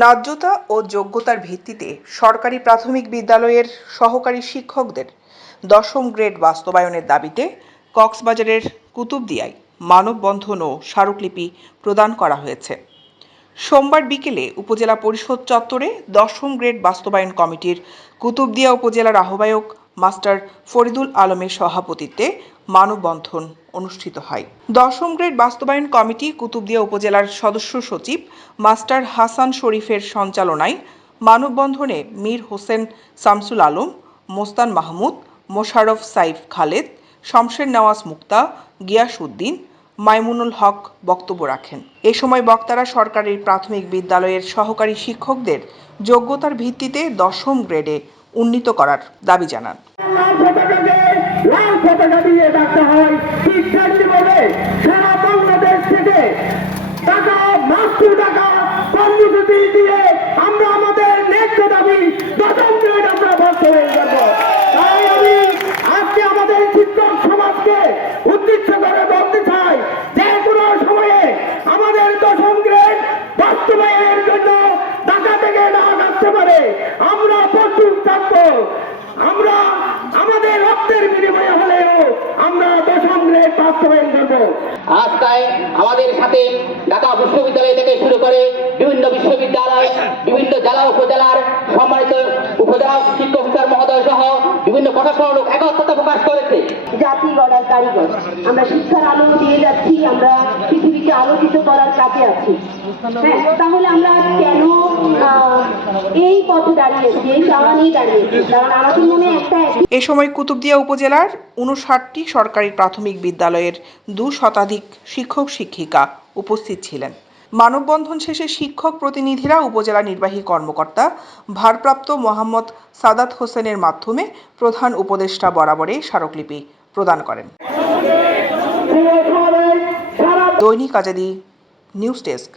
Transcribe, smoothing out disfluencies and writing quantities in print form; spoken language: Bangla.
ন্যায্যতা ও যোগ্যতার ভিত্তিতে সরকারি প্রাথমিক বিদ্যালয়ের সহকারী শিক্ষকদের ১০ম গ্রেড বাস্তবায়নের দাবিতে কক্সবাজারের কুতুবদিয়ায় মানববন্ধন ও স্মারকলিপি প্রদান করা হয়েছে। সোমবার বিকেলে উপজেলা পরিষদ চত্বরে ১০ম গ্রেড বাস্তবায়ন কমিটির কুতুবদিয়া উপজেলার আহ্বায়ক মাস্টার ফরিদুল আলমের সভাপতিত্বে মানববন্ধন অনুষ্ঠিত হয়। ১০ম গ্রেড বাস্তবায়ন কমিটি কুতুবদিয়া উপজেলার সদস্য সচিব মাস্টার হাসান শরীফের সঞ্চালনায় মানববন্ধনে মীর হোসেন শামসুল আলম, মোস্তান মাহমুদ, মোশাররফ সাইফ খালেদ, শমশের নেওয়াজ মুক্তা, গিয়াস উদ্দিন, মাইমুনুল হক বক্তব্য রাখেন। এ সময় বক্তারা সরকারি প্রাথমিক বিদ্যালয়ের সহকারী শিক্ষকদের যোগ্যতার ভিত্তিতে ১০ম গ্রেডে উন্নীত করার দাবি জানান। উদ্দেশ্য করে বলতে চাই, যে কোনো সময়ে আমাদের ১০ম গ্রেড বাস্তবায়নের জন্য ঢাকা থেকে ডাক আসতে পারে। আমরা প্রস্তুত থাকবো। আমরা আমাদের রক্তের বিনিময়ে হলেও আমরা ১০ম গ্রেড বাস্তবায়ন করবো। আজ তাই আমাদের সাথে ঢাকা বিশ্ববিদ্যালয় থেকে শুরু করে বিভিন্ন বিশ্ববিদ্যালয়, বিভিন্ন জেলা উপজেলার সম্মানিত উপজেলা শিক্ষক মহোদয় সহ বিভিন্ন প্রশাসন লোক একত্রতা প্রকাশ করেছে। জাতি গড়ার কারিগর, আমরা শিক্ষার আলো দিয়ে যাচ্ছি, আমরা পৃথিবীকে আলোকিত করার কাজে আছি। হ্যাঁ, তাহলে আমরা কেন এই পথে দাঁড়িয়েছি, এই চাওয়া নিয়ে দাঁড়িয়েছি? কারণ আমাদের মনে একটা। এ সময় কুতুবদিয়া উপজেলার ৫৯টি সরকারি প্রাথমিক বিদ্যালয়ের ২ শতাধিক শিক্ষক শিক্ষিকা উপস্থিত ছিলেন। মানববন্ধন শেষে শিক্ষক প্রতিনিধিরা উপজেলা নির্বাহী কর্মকর্তা ভারপ্রাপ্ত মোহাম্মদ সাদাত হোসেনের মাধ্যমে প্রধান উপদেষ্টা বরাবরে স্মারকলিপি প্রদান করেন। দৈনিক আজাদী নিউজ ডেস্ক।